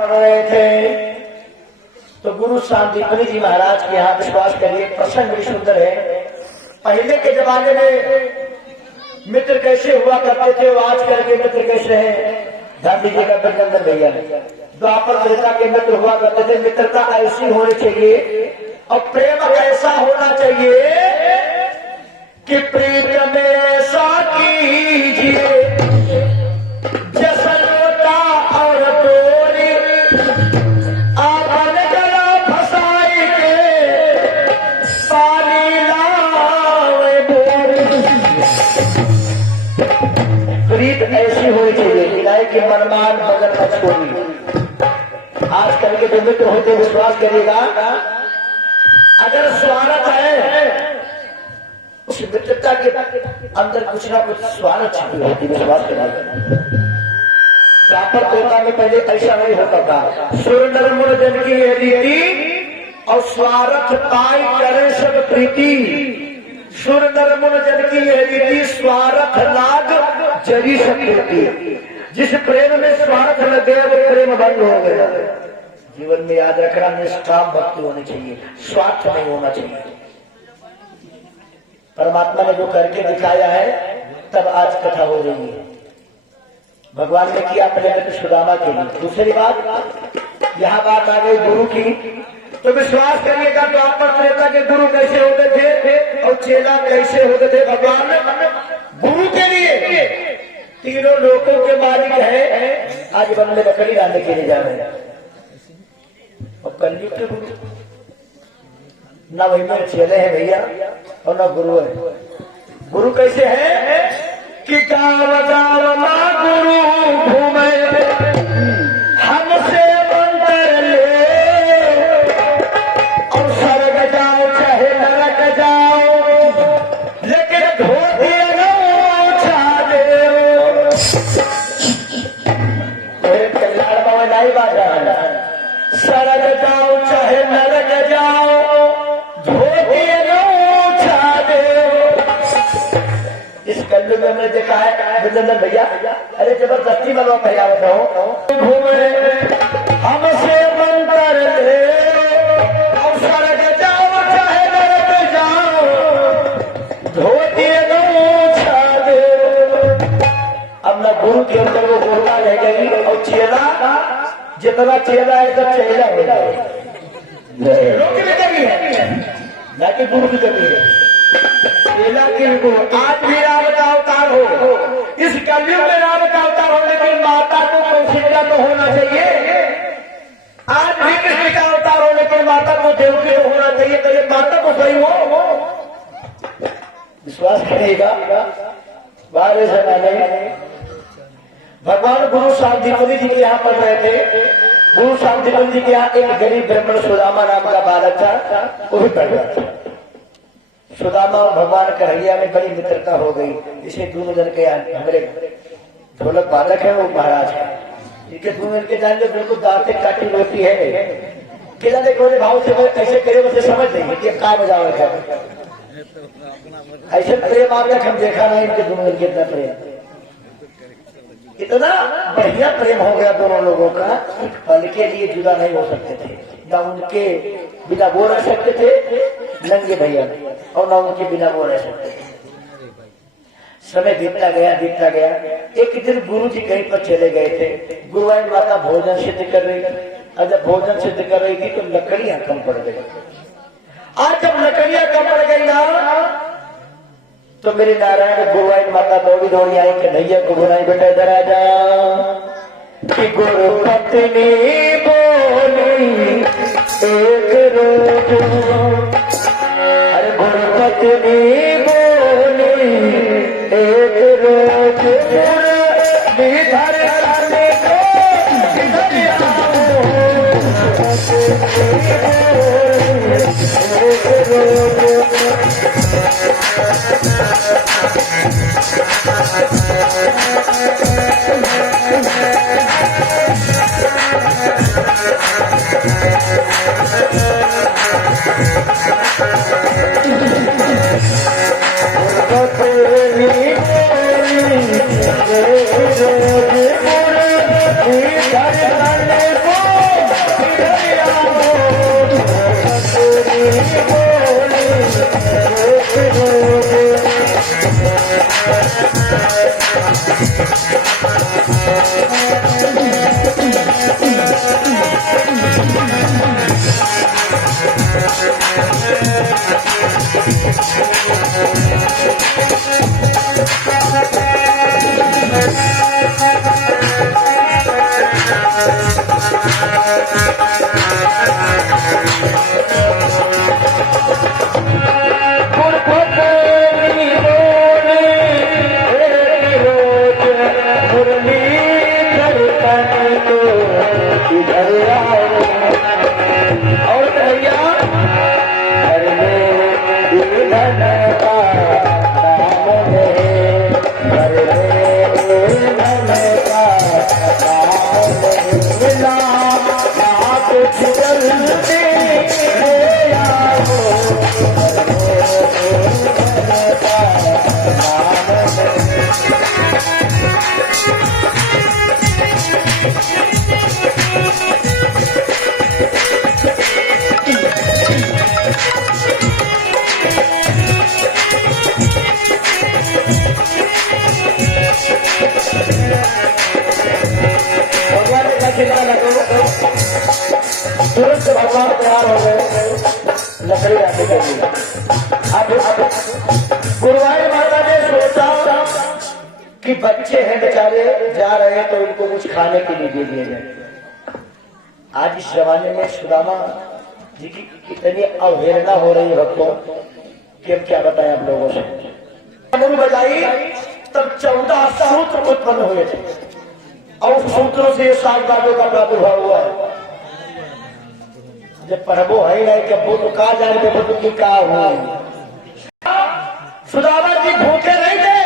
पढ़ रहे थे तो गुरु शांतिपति जी महाराज के यहाँ विश्वास करिए प्रसंग भी सुंदर है। पहले के जमाने में मित्र कैसे हुआ करते थे, वो आज कल के मित्र कैसे हैं। गांधी जी का अभिनंदन भैया द्वापर त्रेता के मित्र हुआ करते थे। मित्रता ऐसी होनी चाहिए और प्रेम ऐसा होना चाहिए कि प्रीत में ऐसा कीजिए जैसा लोटा और डोरी आपन गला फसाई के पानी लावे बोरी। प्रीत ऐसी होनी चाहिए मिलाए कि मनमान बगल न छोड़ी। आजकल के जो मित्र होते विश्वास करिएगा, अगर स्वार्थ है उस मित्रता के अंदर कुछ ना कुछ स्वार्थ छिपी होती, विश्वास करिएगा। द्वापर त्रेता में पहले ऐसा नहीं होता था। सुर नर मुन जन की यह रीति और स्वार्थ पाई करे सब प्रीति। सुर नर मुन जन की यह रीति स्वार्थ लाग जरी सब प्रीति। जिस प्रेम में स्वार्थ लगे वो प्रेम भंग हो गया। जीवन में याद रखना निष्काम भक्ति होनी चाहिए, स्वार्थ नहीं होना चाहिए। परमात्मा ने जो करके दिखाया है तब आज कथा हो रही है। भगवान ने किया अपने मित्र सुदामा के लिए। दूसरी बात यहाँ बात आ गई गुरु की, तो विश्वास करिएगा द्वापर त्रेता के गुरु कैसे होते थे और चेला कैसे होते थे। भगवान गुरु के लिए तीनों लोगों के मालिक है। आज वन में लकड़ी लाने के लिए जा रहे हैं और कलयुग के गुरु न वही में चेले हैं भैया और न गुरु है। गुरु कैसे है कि गाँव गाँव माँ गुरु घूमे हमसे मंत्र ले और स्वर्ग जाओ चाहे नरक जाओ लेकिन धोती कल्याण बाबा नहीं बाजा। स्वर्ग जाओ चाहे नरक जाओ धोती इस कल्लू में हमने देखा है विजयन भैया, अरे जबरदस्ती में लोग तैयार हो घूमे हमसे मंत्र ले और स्वर्ग जाओ चाहे नरक जाओ धोती दे। अब न गुरु के अंदर वो गुरुता रह गई और चेला जितना चेला है सब चेला हो जाए। लोग की भी कमी है न कि गुरु की कमी है। चेला के गुरु आज भी राम का अवतार हो, इस कलयुग में राम का अवतार हो, लेकिन माता को कौशल्या तो होना चाहिए। आज भी कृष्ण का अवतार हो लेकिन माता को देवकी तो होना चाहिए। तो ये माता को सही हो विश्वास करिएगा। बारह जमाने भगवान गुरु शांतिपति जी के यहाँ पढ़ रहे थे। गुरु शांतिपति जी के यहाँ एक गरीब ब्राह्मण सुदामा नाम का बालक था, वो भी पढ़ रहा था। सुदामा और भगवान कन्हैया में बड़ी मित्रता हो गई। इसे दोनों जन के हमारे ढोलक बालक है वो महाराज है, इनके दोनों मिलकर जान लो बिल्कुल दांत काटी रोटी है। किला देखो भाव से कैसे करे मुझे समझ नहीं कि क्या बजाओ है। ऐसे प्रेम आप तक हम देखा नहीं इनके दोनों मिलकर इतना प्रेम, इतना बढ़िया प्रेम हो गया दोनों लोगों का। पल के लिए जुदा नहीं हो सकते थे, न उनके बिना वो रह सकते थे नंगे भैया और न उनके बिना वो रह सकते थे। समय बीतता गया। एक दिन गुरु जी कहीं पर चले गए थे। गुरुवाइन माता भोजन सिद्ध कर रही थी और जब भोजन सिद्ध कर रही थी तो लकड़ियां कम पड़ गई। आज जब लकड़ियां कम पड़ गई ना तो मेरे नारायण गुरुवाइन माता दौड़ी आई कन्हैया को बुलाई बेटा इधर आ जा कि गुरु पत्नी बोली एक रोज। अरे गुरु पत्नी बोली एक रोज इधर आने को इधर आओ तुरंत भगवान तैयार हो गए लकड़ी आने के लिए। अब गुरुवार माता ने सोचा कि बच्चे हैं बेचारे जा रहे हैं तो इनको कुछ खाने के लिए दे दिए जाए। आज इस जमाने में सुदामा जी की कितनी अवहेलना हो रही है भक्तों कि हम क्या बताएं आप लोगों से। डमरू बजाई तब 14 सूत्र उत्पन्न हुए थे और सूत्रों से 7 बातों का प्रादुर्भाव हुआ है। जब प्रभु है नहीं कि वो तो कहा जाए बुद्ध की कहा हुई। सुदामा जी भूखे नहीं थे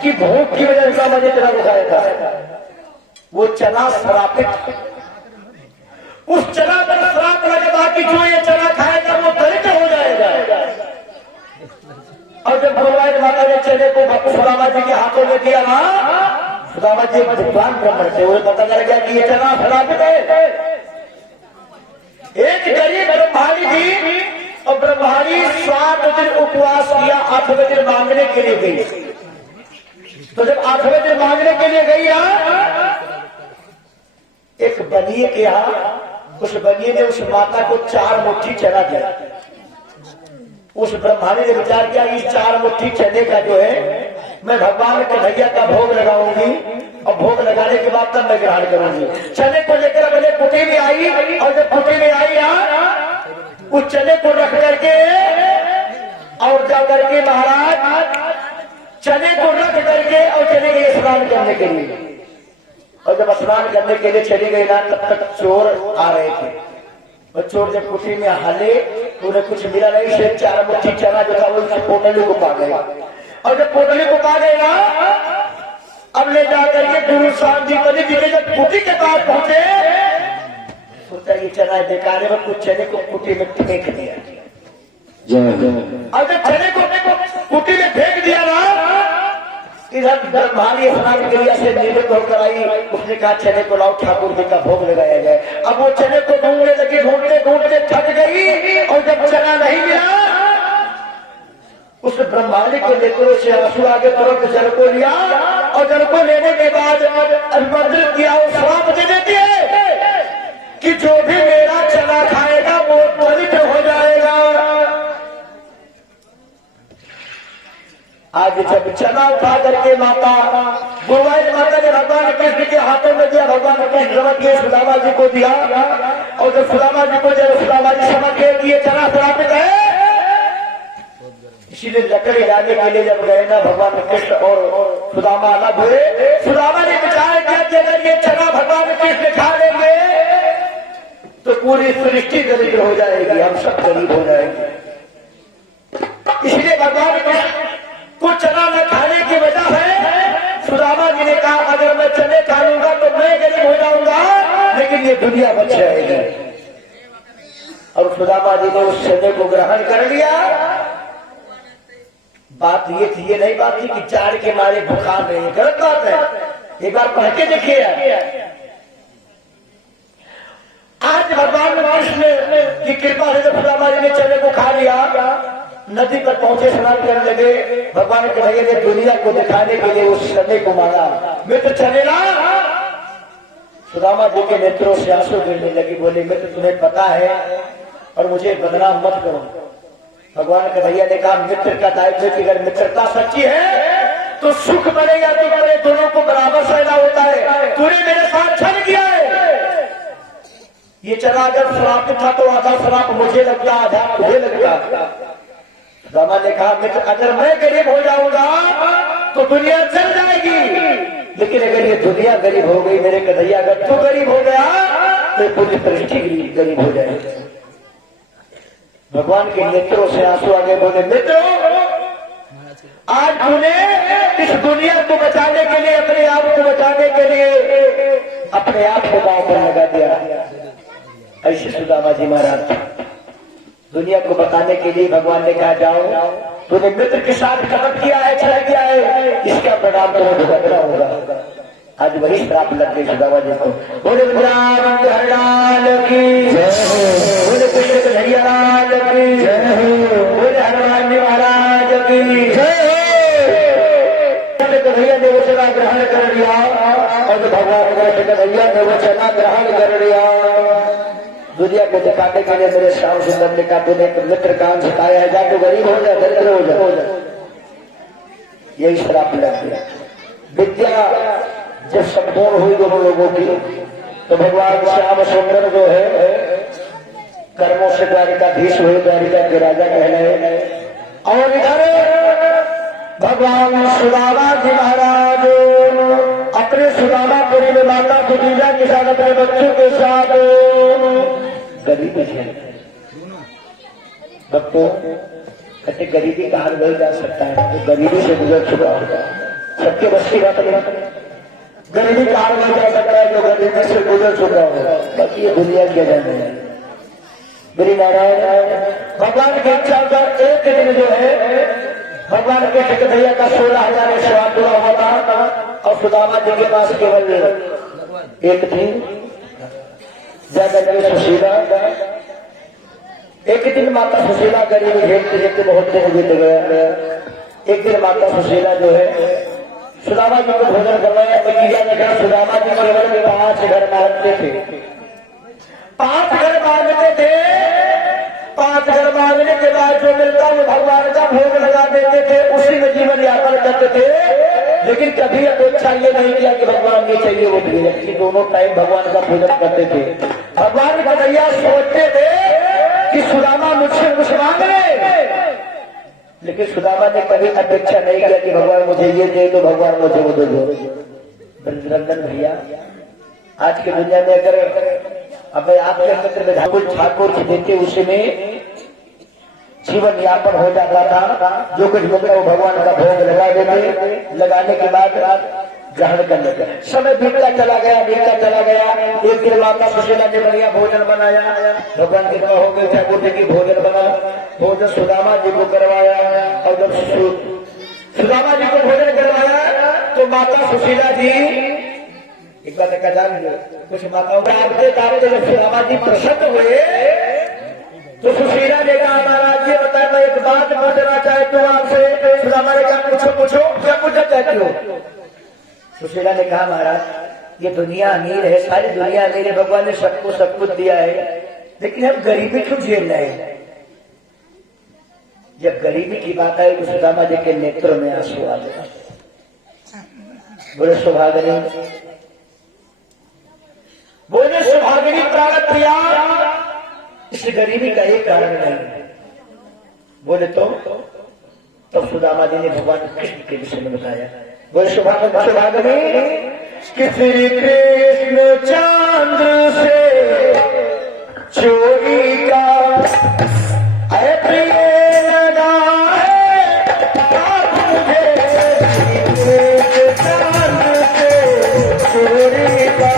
कि भूख की वजह से मैंने चना उठाया था। वो चना श्रापित, उस चना पर श्राप लगेगा कि जो ये चना खाएगा वो दरिद्र हो जाएगा। और जब भगवान माता ने चने को सुदामा जी के हाथों में दिया ना, सुदामा जी विद्वान ब्राह्मण थे, उन्हें पता चल गया कि ये चना श्रापित है। एक गरीब ब्रह्माणी थी और ब्रह्माणी 7 दिन उपवास किया, 8वें दिन मांगने के लिए गई। तो जब 8वें दिन मांगने के लिए गई एक बनिए के यहाँ, उस बनिए ने उस माता को 4 मुट्ठी चना दिया। उस ब्रह्माणी ने विचार किया इस 4 मुट्ठी चने का जो है मैं भगवान कन्हैया का भोग लगाऊंगी और भोग लगाने के बाद तब मैं ग्रहण करूंगी। चने को लेकर अपने कुटी में आई और जब कुटी में आई उस चने को रख करके और जाकर के महाराज चने को रख करके और चले गए स्नान करने के लिए। और जब स्नान करने के लिए चली गई ना तब तक चोर आ रहे थे और चोर जब कुटी में हाले तो उन्हें कुछ मिला नहीं। से 4 मुट्ठी चना जो था वो पोटली को पा गया और जब पोटली को पा गए ना अब ले जाकर के गुरु साहब जी पति जी के जब कुटी के पास पहुंचे सोचा ये चना बेकार है, कुछ चने को कुटी में फेंक दिया। और जब चने को कुटी में फेंक दिया ना इधर ब्रह्माणी स्नान क्रिया से निवृत्त होकर आई। उसने कहा चने को लाओ ठाकुर जी का भोग लगाया जाए। अब वो चने को ढूंढने लगी, ढूंढते ढूंढते थक गई और जब चना नहीं मिला उस ब्रह्माणी के नेत्रों से आंसू आगे तुरंत जल को लिया और जल को लेने के बाद अभिमंत्रित किया और श्राप दे देती है कि जो भी मेरा चना खाएगा वो दरिद्र हो जाएगा। आज जब चना उठा करके माता गुरुवार माता ने भगवान कृष्ण के हाथों में दिया, भगवान कृष्ण समझ के सुदामा जी को दिया और जब सुदामा जी को जब सुदामा जी समझ गए कि ये चना श्रापित है इसीलिए लकड़ी लाने के लिए जब गए ना भगवान कृष्ण और सुदामा अलग हुए। सुदामा ने विचार किया कि अगर ये चना भगवान कृष्ण खा लेंगे तो पूरी सृष्टि दरिद्र हो जाएगी, हम सब गरीब हो जाएंगे। इसलिए भगवान कृष्ण को चना न खाने की वजह है सुदामा जी ने कहा अगर मैं चने खा लूंगा तो मैं गरीब हो जाऊंगा लेकिन ये दुनिया बच जाएगी। और सुदामा जी ने उस चने को ग्रहण कर लिया। बात ये थी, ये नहीं बात थी कि जाड़ के मारे बुखार नहीं, गलत बात है। एक बार पढ़ के देखिए। आज भगवान कृष्ण की कृपा से जब सुदामा जी ने चने को खा लिया नदी पर पहुंचे, स्नान करने लगे। भगवान कन्हैया ने दुनिया को दिखाने के लिए उस चने को मांगा, मित्र चने ला। सुदामा जी के नेत्रों से आंसू गिरने लगी, बोले मित्र तुम्हें पता है और मुझे बदनाम मत करो। भगवान कन्हैया ने कहा मित्र का दायित्व की अगर मित्रता सच्ची है तो सुख बनेगा तो बने, दोनों को बराबर सहना होता है। तूने मेरे साथ छल किया है ये चला जब श्राप था तो आधा श्राप मुझे लगता, आधा तुझे लगता। रामा ने कहा मित्र, अगर मैं गरीब हो जाऊंगा तो दुनिया चल जाएगी, लेकिन अगर ये दुनिया गरीब हो गई मेरे कन्हैया, अगर तू गरीब हो गया तो पूरी सृष्टि गरीब हो जाएगी। भगवान के नेत्रों से आंसू आगे बोले, मित्रों आज तूने इस दुनिया को बचाने के लिए, अपने आप को बचाने के लिए अपने आप को दांव पर लगा दिया। ऐसे सुदामा जी महाराज दुनिया को बताने के लिए भगवान ने कहा जाओ, तूने मित्र के साथ कर्म किया है, छल किया है, इसका परिणाम तुम्हें भुगतना होगा। आज वही श्राप लग गई सुदामा जी को। बोले वृंदावन हरलाल की जय हो, बोले कृष्ण कन्हैया लाल की जय हो, बोले हनुमान जी महाराज की जय हो। कन्हैया ने वचना ग्रहण कर लिया और भगवान कन्हैया ने वचना ग्रहण कर लिया। दुनिया को दिखाने के लिए मेरे श्याम सुंदर ने कहा तूने मित्र काम सिखाया है, जा तो गरीब हो जा, दरिद्र हो जा। यही श्राप लग गया। विद्या जब संपूर्ण हुई दोनों लोगों की तो भगवान श्याम सुंदर जो है कर्मों से द्वारिकाधीश हुए, द्वारिका के राजा कहलाए। और इधर भगवान सुदामा जी महाराज अपने सुदामापुरी में माता सुजीला के साथ, अपने बच्चों के साथ गरीबी है। भक्तों कहते गरीबी का हाल नहीं जा सकता है, तो गरीबी से गुजर चुका होगा। सबके बस की बात नहीं, गरीबी का हाल नहीं जा सकता है जो गरीबी से गुजर चुका होगा। बाकी ये दुनिया की जाने है। मेरी नारायण भगवान की इच्छा कर एक दिन जो है भगवान के कन्हैया का 16,000 सवाल पूरा हुआ था और सुदामा जी के पास केवल एक थी, ज्यादा सुशीला। एक दिन माता सुशीला गरीबी झेलते झेलते बहुत देर बीत गया। एक दिन माता सुशीला जो है सुदामा जी को भोजन करवाया। ने कहा सुदामा जी केवल 5 घर मांगते थे, 5 घर मांगते थे। 5 घर मांगने के बाद जो मिलता वो भगवान का भोग लगा देते थे, उसी में जीवन यापन करते थे। लेकिन कभी अपेक्षा ये नहीं किया कि भगवान ने चाहिए वो भेजन की, दोनों टाइम भगवान का पूजन करते थे। भगवान कन्हैया सोचते थे कि सुदामा मुझसे कुछ मांग ले, लेकिन सुदामा ने कभी अपेक्षा नहीं किया कि भगवान मुझे ये दे तो भगवान मुझे वो दे दो। रंजन भैया आज की दुनिया में अगर अब आपके मित्र में ठाकुर की देते उसी में जीवन यापन हो जाता था। जो कुछ मिलता वो भगवान का भोग लगा देते, लगाने के बाद ग्रहण कर लेते। समय बीतता चला गया। एक दिन माता सुशीला ने बढ़िया भोजन बनाया, भगवान की कृपा हो गई, ठाकुर जी की भोजन बना, भोजन सुदामा जी को करवाया। और जब सुदामा जी को भोजन करवाया तो माता सुशीला जी एक बात का जान लो, कुछ माताओं दाबते जब सुदामा जी प्रसन्न हुए तो सुशीला ने कहा महाराज जी बताए मैं एक बात पूछना चाहती हूँ आपसे। सुदामा ने कहा पूछो क्या पूछना चाहती हो। सुशीला ने कहा महाराज ये दुनिया अमीर है, सारी दुनिया मेरे भगवान ने सबको सब कुछ दिया है, लेकिन हम गरीबी क्यों झेल रहे हैं। जब गरीबी की बात आई तो सुदामा जी के नेत्रों में आंसू आ गए। बोले सुभागिनी, बोले सुभागिनी प्राण प्रिया, इस गरीबी का एक कारण नहीं। बोले तो सुदामा जी ने भगवान कृष्ण के विषय में बताया। बोले सुभागिनी कि श्री कृष्ण चंद्र से चोरी का प्रिय लगा है आप मुझे, चंद्र से चोरी का।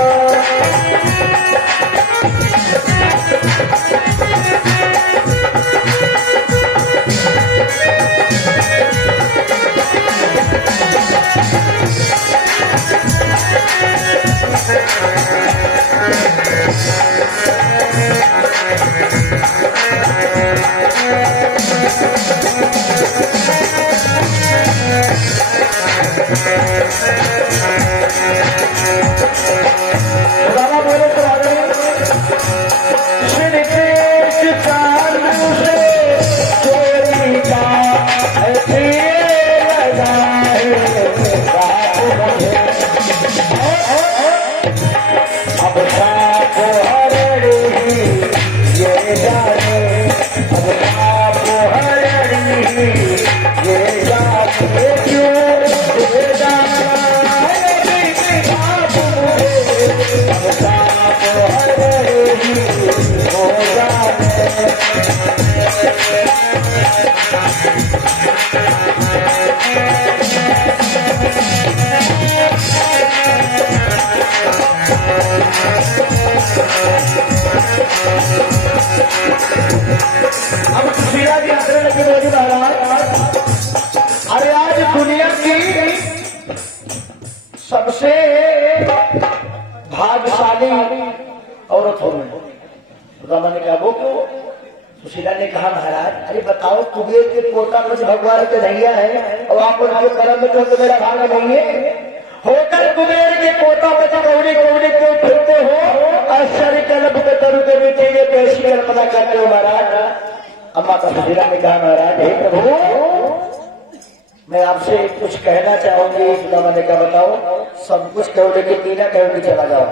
अब सुशीला जी हंसने लगे, बोली महाराज अरे आज दुनिया की सबसे भाग्यशाली औरत हो मैं। रामा ने कहा वो क्यों? सुशीला ने कहा महाराज अरे बताओ कुबेर के पोता मुझ भगवान के नैया है और आप उनके कर्म में तो मेरा भाग नहीं है। होकर कुबेर के पोता में कौड़ी कौड़ी क्यों फिरते हो? आश्चर्य कल्प के तरु के बेटे ये कैसी कल्पना करते हो महाराज? अम्मा का सुशीला ने कहा महाराज हे प्रभु मैं आपसे कुछ कहना चाहूंगी। सुदामा ने कहा बताओ। सब कुछ कहो लेकिन मीना कहोगी चला जाओ।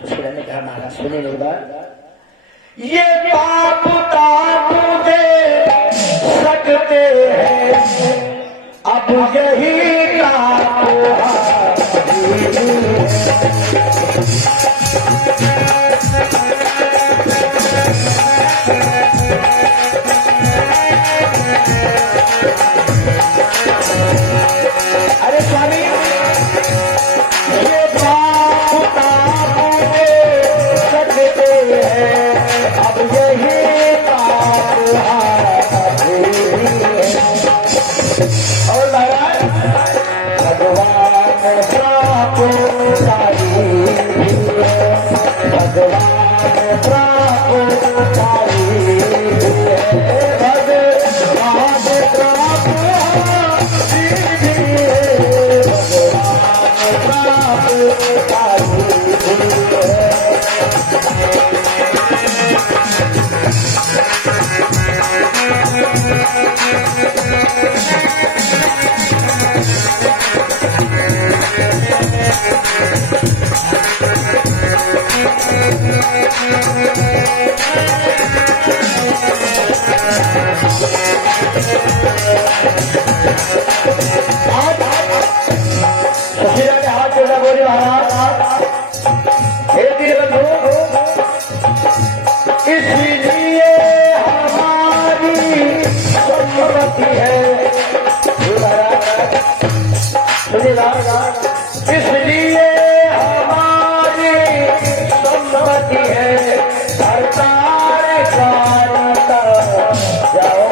सुशीला ने कहा महाराज सुनिए मेरी बात, ये पाप ताप दे सकते हैं अब यही अरे स्वामी ये पाप ताप दे सकते हैं अब यही और महाराज भगवान प्राप्त भगवान इसलिए हमारी सम्मति है सरकार जानता जाओ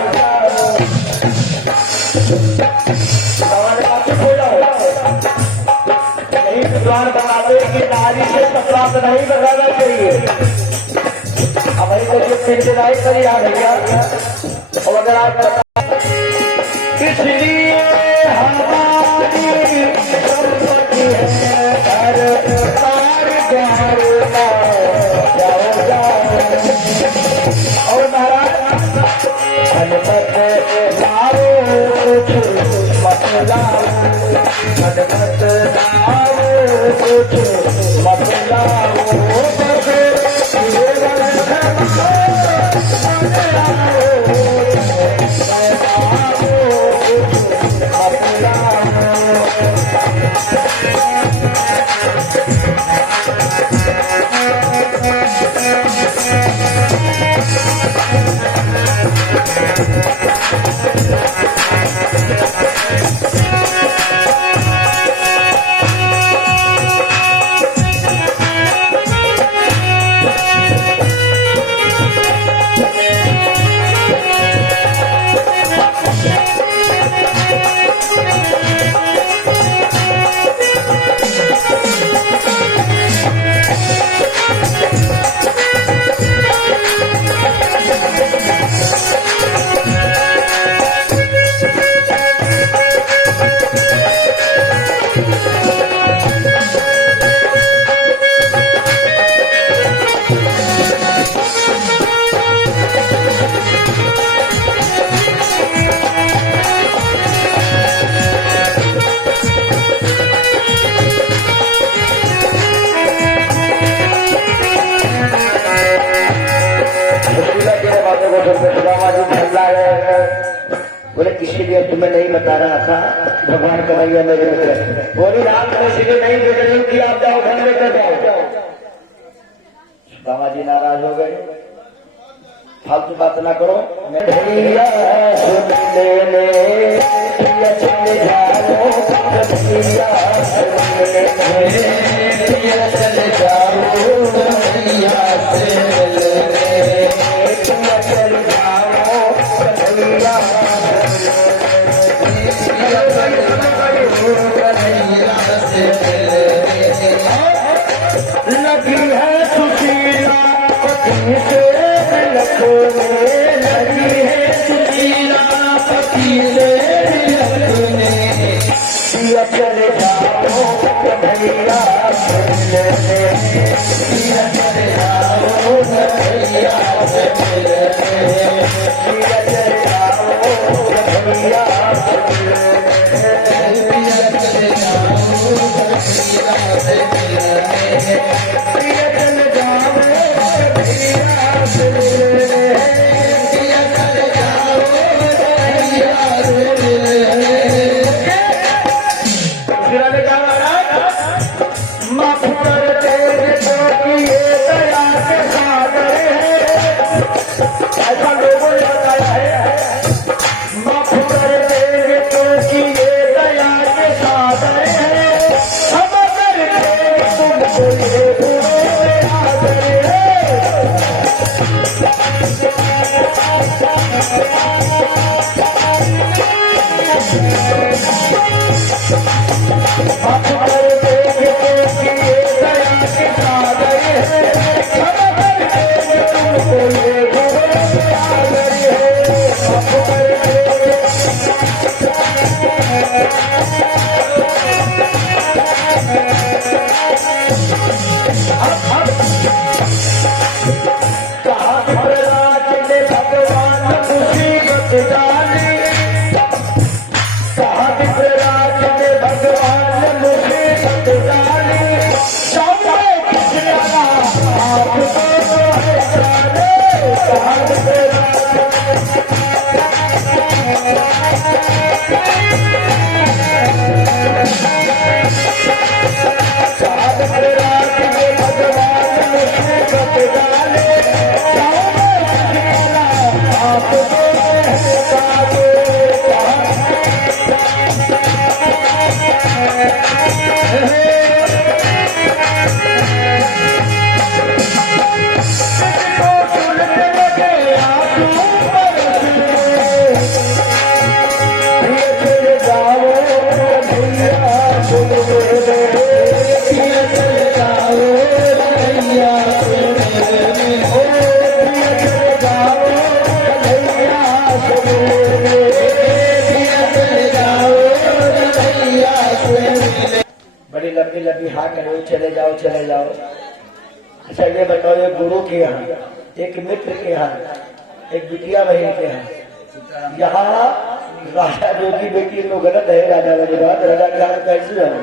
यही विद्वान बताते कि नारी से सपराध नहीं लगाना चाहिए। हमारी कोई पिंजराई करी आ भैया और अगर आप इसलिए हमारी सम्मति है सरकार जानता जाओ और महाराज हनुमत लाओ कुछ मत लाओ हनुमत लाओ कुछ मत लाओ बोले इसीलिए तुम्हें नहीं बता रहा था भगवान कन्हैया मेरे बोली रात में इसीलिए नहीं दे रही कि आप जाओ घर में कर जाओ। बाबा जी नाराज हो गए, फालतू बात ना करो। चले जाओ से मिलने, पिया चल जाओ कन्हैया पिया चल जाओ कन्हैया से मिलने। लगी है सुशीला पति से लखने, लगी है सुशीला पति से लगने, पिया चल जाओ कन्हैया मिलने, पिया चल जाओ कन्हैया से मिलने, पिया चल जाओ कन्हैया मिलने, पिया चल जाओ कन्हैया से मिलने, पिया चल जाओ कन्हैया से मिलने। पिया चल जाओ कन्हैया से मिलने। दूसरा ने कहा माफ कर तेरे तो कि ये दया के सागर है, ऐसा लोगों ने बताया है। माफ कर तेरे तो कि ये दया के सागर है, हम अगर थे तुमको ये बुरे आदर है। माफ कर तेरे तो कि ये दया के सागर है, हम अगर थे तुमको ये बुरे आदर है। माफ कर तेरे कहा भरराज ने भगवान मुसीबत डाली, कहा भरराज ने भगवान मुसीबत डाली, सामने किसना आप तो है जाने। कहा भरराज ने भगवान मुसीबत डाली, सामने किसना आप तो है जाने। किसको सुनने लगे आंसू बरसने, ये चल जाओ कन्हैया मिलने, पिया चल जाओ कन्हैया से मिलने, ओ पिया चल जाओ कन्हैया मिलने। पिया चल जाओ कन्हैया से मिलने। बड़ी लंबी लंबी हाथ करे चले जाओ चले जाओ। अच्छा ये बताओ, एक गुरु के यहाँ, एक मित्र के यहाँ, एक बिटिया बहन के यहाँ, यहाँ राजा जोगी बेटी तो गलत है। राजा वाली बात, राजा के यहाँ कैसे जाओ?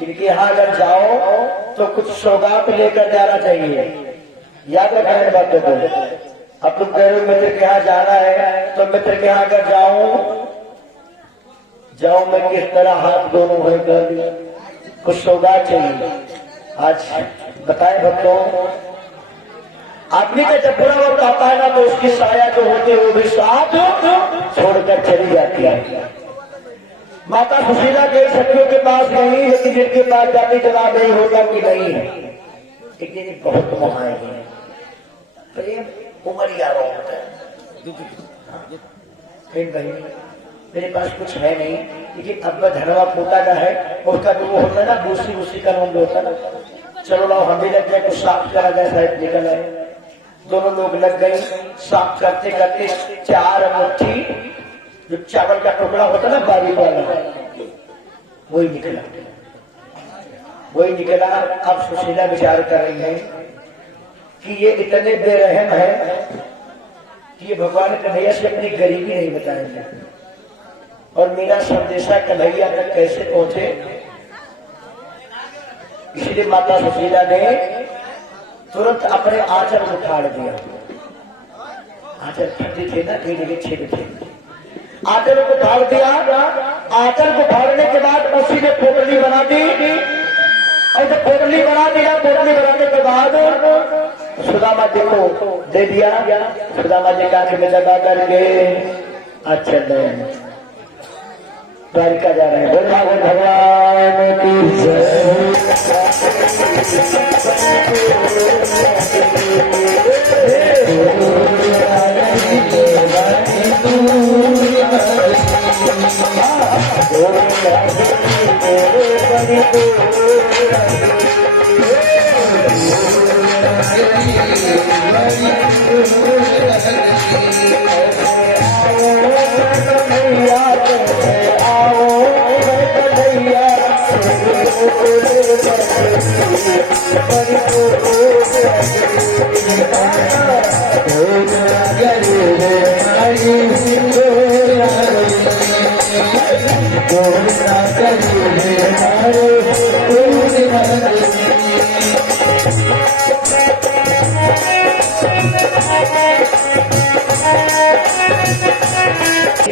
इनके यहाँ अगर जाओ तो कुछ सौगात लेकर जाना चाहिए। याद रखना इन बातों को। अब तुम कह रहे हो मित्र के यहाँ जाना है, तो मित्र के यहाँ अगर जाओ मैं किस तरह हाथ दोनों भर कर कुछ सौगात चाहिए। आज बताए भक्तों, आदमी का जब बुरा वक्त आता है ना तो उसकी साया जो होती है वो भी साथ छोड़कर चली जाती है। माता सुशीला के सखियों के पास नहीं, लेकिन जिनके पास जाती जवाब नहीं होता कि नहीं है, लेकिन बहुत महान है। प्रेम उमरिया होता है। मेरे पास कुछ है नहीं, लेकिन अब धनवा पोता का है, उसका जो वो होता है ना दूसरी उसी का नाम होता है ना। चलो लाओ हम भी लग जाए, कुछ साफ करा जाए, शायद निकल आए। दोनों लोग लग गए, साफ करते करते 4 मुट्ठी जो चावल का टुकड़ा होता ना बारीक वाला, वही निकला। अब सुशीला विचार कर रही है कि ये इतने बेरहम है कि ये भगवान कन्हैया से अपनी गरीबी नहीं बताएंगे, और मेरा संदेशा कन्हैया तक कैसे पहुंचे। इसलिए माता सुशीला ने तुरंत अपने आंचल को फाड़ दिया। आंचल फटे थे ना, कई जगह छेद थे, आंचल को फाड़ दिया। आंचल को फाड़ने के बाद उसी ने पोटली बना दी, और जब पोटली बना दिया, पोटली बनाने के बाद सुदामा जी को दे दिया। सुदामा जी का में लगा करके अच्छा द्वारिका जा रहे हैं। भगवान की जय।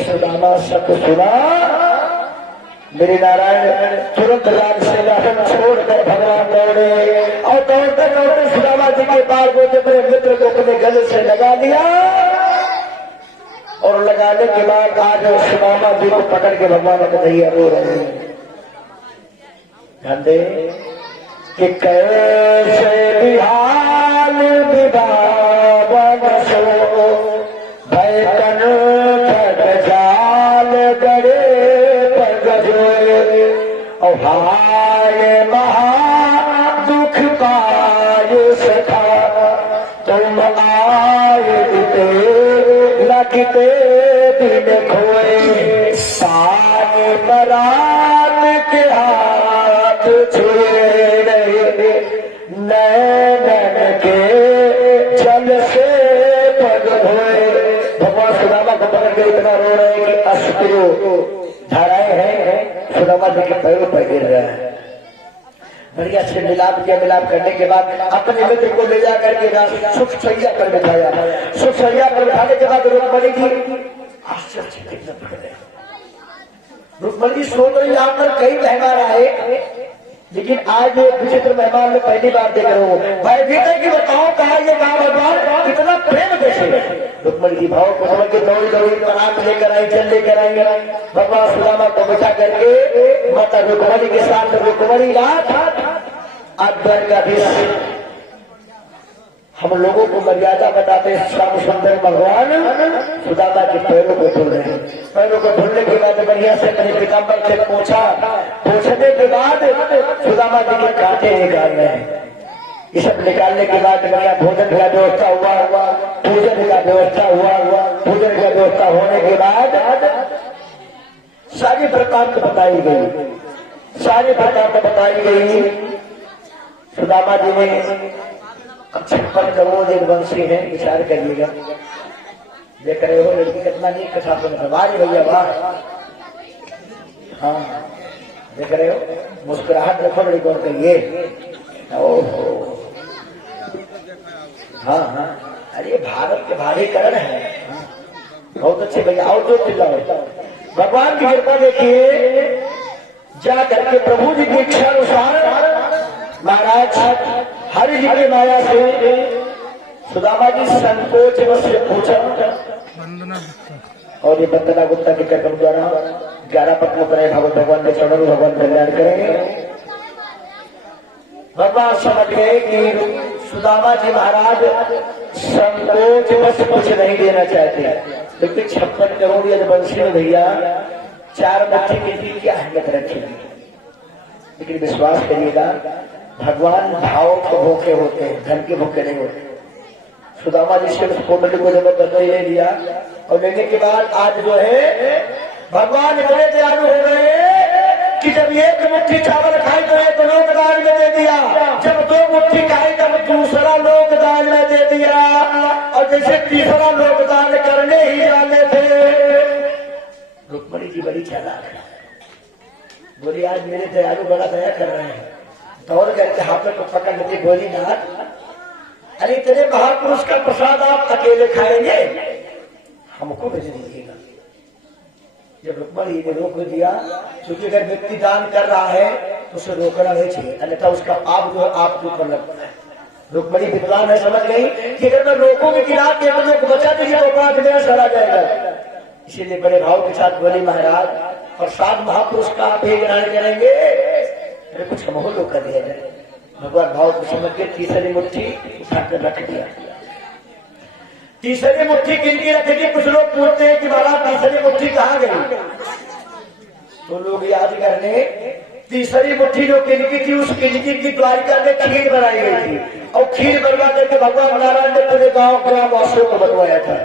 सुदामा शब्द सुना, मेरे नारायण तुरंत राज से राशन छोड़कर भगवान दौड़े और दौड़ते दौड़ते सुदामा जी के पास बोलते अपने मित्र को अपने गले से लगा लिया और लगाने के बाद आज सुदामा जी को पकड़ के भगवान कन्हैया रो रहे हैं। ध्यान दे कि कैसे बिहाल विभावन सो भय कन जाल गड़े पगजोए और हाय महा दुख पाए सखा तुम आए लगते दिन खोए पानी मरान के हाथ छुए रहे नैन के जल से पग धोए। भगवान सुदामा को पकड़ के इतना रो रहे हैं कि अश्रु धाराएं हैं सुदामा जी के पैरों पर गिर रहा है। बढ़िया से मिलाप किया, मिलाप करने के बाद अपने मित्र को ले जाकर के सुख सैया पर बिठाया। सुख सैया पर बिठाने के बाद रुक्मणी जी आश्चर्य रुक्मणी सोच रही यहाँ पर कई मेहमान आए, लेकिन आज ये विचित्र मेहमान में पहली बार देख रहा हूँ। भाई भीतर की बताओ कहा ये कहा भगवान इतना प्रेम कैसे। रुक्मणी की भाव को समझ के दौड़ी दौड़ी परात लेकर आई, जल लेकर आई। भगवान सुदामा को बिठा करके माता रुक्मणी के साथ रुक्मणी रात अद्वैत का दिन हम लोगों को मर्यादा बताते श्याम सुंदर भगवान सुदामा के पैरों को धुल रहे हैं। पैरों को धुलने के बाद बढ़िया से अपने पिताम्बर से पोछने के बाद सुदामा जी के कांटे निकाल रहे हैं। ये सब निकालने के बाद बढ़िया भोजन का व्यवस्था हुआ, पूजन का व्यवस्था हुआ। पूजन का व्यवस्था होने के बाद सारी प्रकार बताई गई, सारी प्रकार बताई गई। सुदामा जी ने 56 करोड़ एक वंशी है, विचार करिएगा। देख रहे हो लड़की कितना नहीं कथा सुन भैया वाह। हाँ देख रहे हो मुस्कुराहट रखो लड़की और कहिए ओहो। हाँ अरे भारत के भारीकरण है। बहुत अच्छे भैया और दो चिल्लाओ। भगवान की कृपा देखिए, जा करके प्रभु जी की इच्छा अनुसार महाराज हरि जी की माया से सुदामा जी संकोच से पूछा और ये वंदना गुप्ता के कर्म द्वारा 11 पत्रों पर भागवत भगवान के चरणों में भगवान कल्याण करेंगे। भगवान समझ गए कि सुदामा जी महाराज संकोच बस कुछ नहीं देना चाहते, लेकिन 56 करोड़ यदि वंशी में भैया 4 बच्चे के लिए क्या अहमियत रखेगी। लेकिन विश्वास करिएगा भगवान भाव के भूखे होते हैं, धन के भूखे नहीं होते। सुदामा जी से उस कोमल को जबरदस्ती ले लिया और लेने के बाद आज जो है भगवान इतने दयालु हो गए कि जब एक मुट्ठी चावल खाई तो एक लोक दान में दे दिया, जब 2 मुट्ठी खाई तब दूसरा लोक दान में दे दिया और जैसे तीसरा लोक दान करने ही जाने थे। रुक्मणी जी बड़ी चालाक है, बोली आज मेरे दयालु बड़ा दया कर रहे हैं। दौड़ करके हाथों को पकड़ लेती, बोली नाथ अरे इतने महापुरुष का प्रसाद आप अकेले खाएंगे, हमको भेज दीजिएगा। जब रुक्मणी ने रोक दिया, क्योंकि अगर व्यक्ति दान कर रहा है तो उसे रोकना नहीं चाहिए, अन्यथा उसका पाप जो है आपके ऊपर लगता है। रुक्मणी विद्वान है, समझ गई कि अगर मैं रोकूंगी कि आप केवल को बचा दीजिए तो पाप मेरा सड़ा जाएगा। इसीलिए बड़े भाव के साथ बोले महाराज प्रसाद महापुरुष का आप ही ग्रहण करेंगे। अरे कुछ हमको लोग कर दिया जाए। भगवान भाव को समझ के तीसरी मुट्ठी उठाकर रख दिया। तीसरी मुट्ठी गिनती रख दी। कुछ लोग पूछते हैं कि महाराज तीसरी मुट्ठी कहाँ गई? तो लोग याद करने, तीसरी मुट्ठी जो किनकी थी, उस किनकी की द्वारिका में खीर बनाई गई थी और खीर बनवा करके भगवान नारायण ने पूरे गांव ग्रामवासियों को बंटवाया था।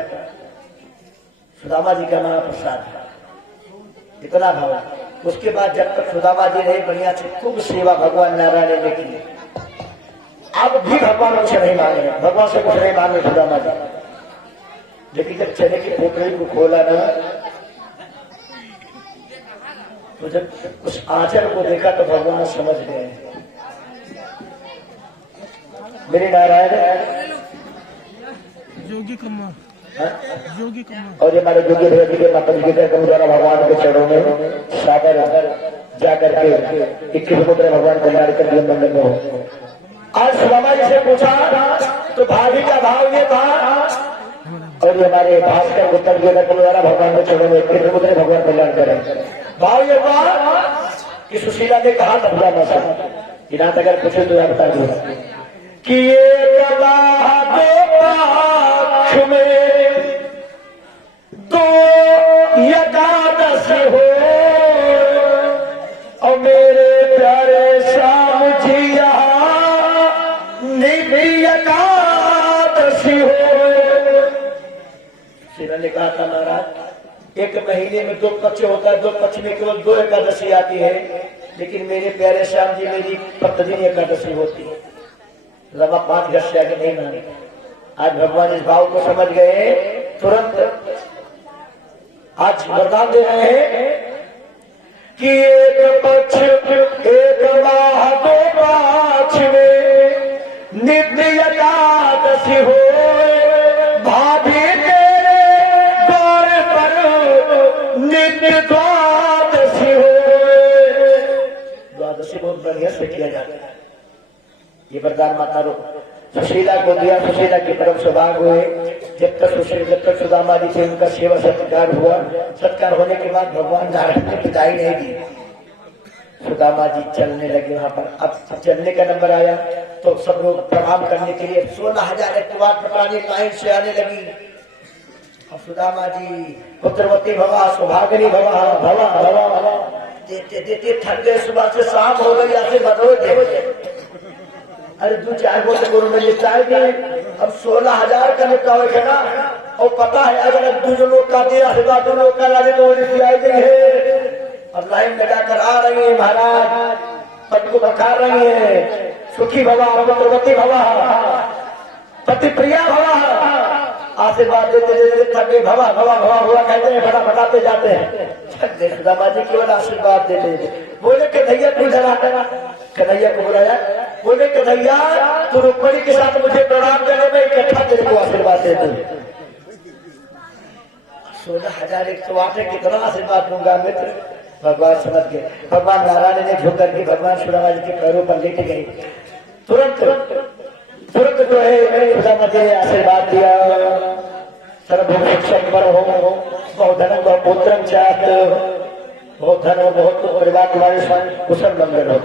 सुदामा जी का महाप्रसाद इतना भाव। उसके बाद जब तक सुदामा जी रहे बढ़िया से खूब सेवा भगवान नारायण ने की। अब भी भगवान कुछ नहीं मांगे, भगवान से कुछ नहीं मांगे सुदामा जी। लेकिन जब चने की पोटली को खोला ना, तो जब उस आंचल को देखा तो भगवान समझ गए मेरे नारायण योगी कम्मा, योगी कम्मा। और ये हमारे योगी भैया जी के माता जी के द्वारा भगवान के चरणों में सागर जाकर के 21 पुत्र भगवान कल्याण कर दिए मंदिर में हो। आज सुदामा जी से पूछा तो भाभी का भाव ये था, और ये हमारे भास्कर उत्तर के द्वारा भगवान के चरणों में 21 पुत्र भगवान कल्याण करें। भाव ये हुआ कि सुशीला ने कहा था बुरा मसा कि रात अगर पूछे तो यार बता दूंगा कि ये तो एकादशी हो और मेरे प्यारे श्याम जी यहाँ निधि एकादशी हो। सीधा ने कहा था महाराज एक महीने में 2 पक्ष होता है, 2 पक्ष में केवल 2 एकादशी आती है, लेकिन मेरे प्यारे श्याम जी मेरी प्रतिदिन एकादशी होती है। लगा 5 घर से आगे नहीं माने। आज भगवान इस भाव को समझ गए, तुरंत आज वरदान दे रहे हैं कि एक पक्ष एक माह 2 पाक्ष में नित्य एकादशी हो। भाभी तेरे द्वार पर नित्य द्वादशी हो। द्वादशी बहुत बढ़िया से किया जाता है। ये वरदान माता रो सुशीला को दिया। सुशीला के परम सौभाग्य हुए। जब तक सुदामा जी से उनका सेवा सत्कार हुआ, सत्कार होने के बाद भगवान नारायण ने पिटाई नहीं दी। सुदामा जी चलने लगे वहां पर। अब चलने का नंबर आया तो सब लोग प्रणाम करने के लिए 16,000 प्रकानी लाइन से आने लगी। अब सुदामा जी पुत्रवती भवा सौभाग्यनी भवा भवा भवा देते देते थक गए। सुबह से शाम हो गई, ऐसे बदलो थे। अरे 2-4 बोतल गुरु में निपटाए गए। अब 16,000 का निपटावे है ना, और पता है अगर 2 लोग का दिया है 2 लोग का लागे तो वो निपटाई गई है। अब लाइन लगाकर आ रही है महाराज, पद को बखार रही है। सुखी भवा पुत्रवती भवा पति प्रिया भवा आशीर्वाद देते देते थके भवा भवा भवा हुआ कहते हैं, बड़ा बढ़ाते जाते हैं। सुदामा जी केवल आशीर्वाद देते। बोले कन्हैया तू जरा कन्हैया को बुलाया। बोले कन्हैया तू रुक्मणी के साथ मुझे प्रणाम करने में इकट्ठा तेरे को आशीर्वाद दे दे। 16,108 कितना आशीर्वाद दूंगा मित्र। भगवान समझ गए। भगवान नारायण ने झुक करके भगवान सुदामा जी के पैरों पर लेट गए। तुरंत जो है सुदामा जी ने आशीर्वाद दिया। सर्वभूम शिक्षक पर हो, बहुत धन बहुत पुत्रम चाहत, बहुत धन हो, बहुत परिवार तुम्हारे कुशल मंगल हो।